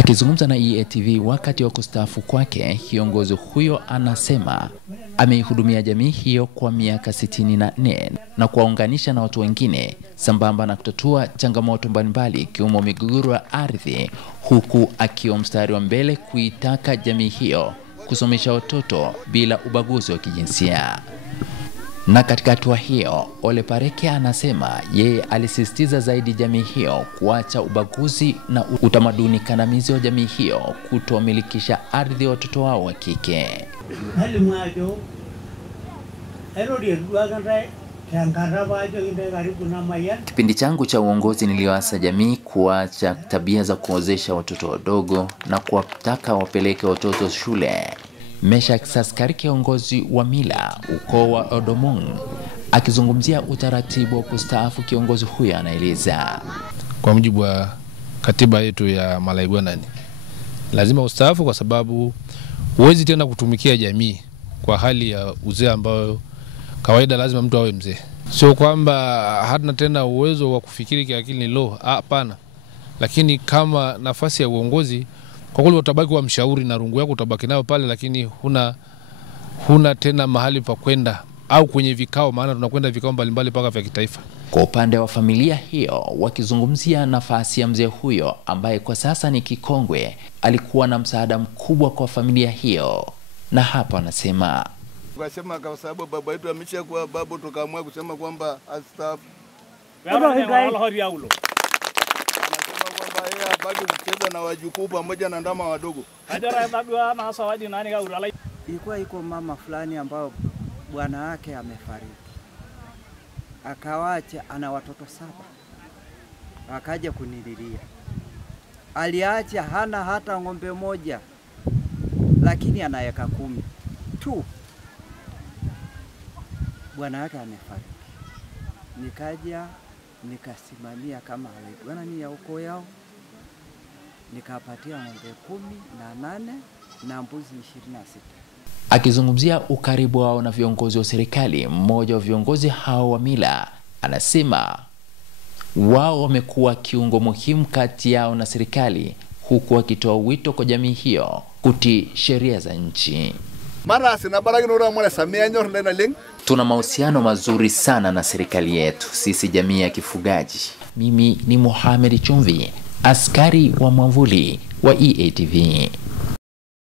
Akizungumza na EATV wakati wa kustaafu kwake, kiongozi huyo anasema ameihudumia jamii hiyo kwa miaka 64 na kuwaunganisha na watu wengine sambamba na kutatua changamoto mbalimbali ikiwemo migogoro ya ardhi, huku akiwa mstari wa mbele kuitaka jamii hiyo kusomesha watoto bila ubaguzi wa kijinsia. Na katika hatua hiyo, Ole Pareke anasema yeye alisisitiza zaidi jamii hiyo kuacha ubaguzi na utamaduni kandamizi wa jamii hiyo kutomilikisha ardhi ya watoto wao wa kike. Kipindi changu cha uongozi niliwaasa jamii kuacha tabia za kuozesha watoto wadogo na kuwataka wapeleke watoto shule. Meshak Saskari, kiongozi wa mila ukoo wa Odomong, akizungumzia utaratibu wa kustaafu, kiongozi huyo anaeleza. Kwa mujibu wa katiba yetu ya Malaigwanani, lazima ustaafu kwa sababu huwezi tena kutumikia jamii kwa hali ya uzee ambayo kawaida lazima mtu awe mzee. Sio kwamba hana tena uwezo wa kufikiri kiakili, lo, hapana. Lakini kama nafasi ya uongozi, kwa kweli utabaki wa mshauri na rungu yako utabaki nayo pale, lakini huna tena mahali pa kwenda au kwenye vikao, maana tunakwenda vikao mbalimbali paka vya kitaifa. Kwa upande wa familia hiyo, wakizungumzia nafasi ya mzee huyo ambaye kwa sasa ni kikongwe, alikuwa na msaada mkubwa kwa familia hiyo. Na hapa anasema, kwa sababu baba yetu ameshakuwa babu, tukaamua kusema kwamba astaafu. Bado kucheza na wajukuu pamoja na ndama wadogo. Ilikuwa iko mama fulani ambao bwana wake amefariki. Akawacha ana watoto 7. Akaja kunililia. Aliacha hana hata ng'ombe moja, lakini ana eka 10 tu. Bwana wake amefariki. Nikaja nikasimamia kama bwana ni ya ukoo yao. Nikapatia ng'ombe 18 na mbuzi 26. Akizungumzia ukaribu wao na viongozi wa serikali, mmoja wa viongozi hao wa mila anasema wao wamekuwa kiungo muhimu kati yao na serikali, huku wakitoa wito kwa jamii hiyo kutii sheria za nchi. Tuna mahusiano mazuri sana na serikali yetu, sisi jamii ya kifugaji. Mimi ni Mohamed Chumvi, askari wa mwamvuli wa EATV.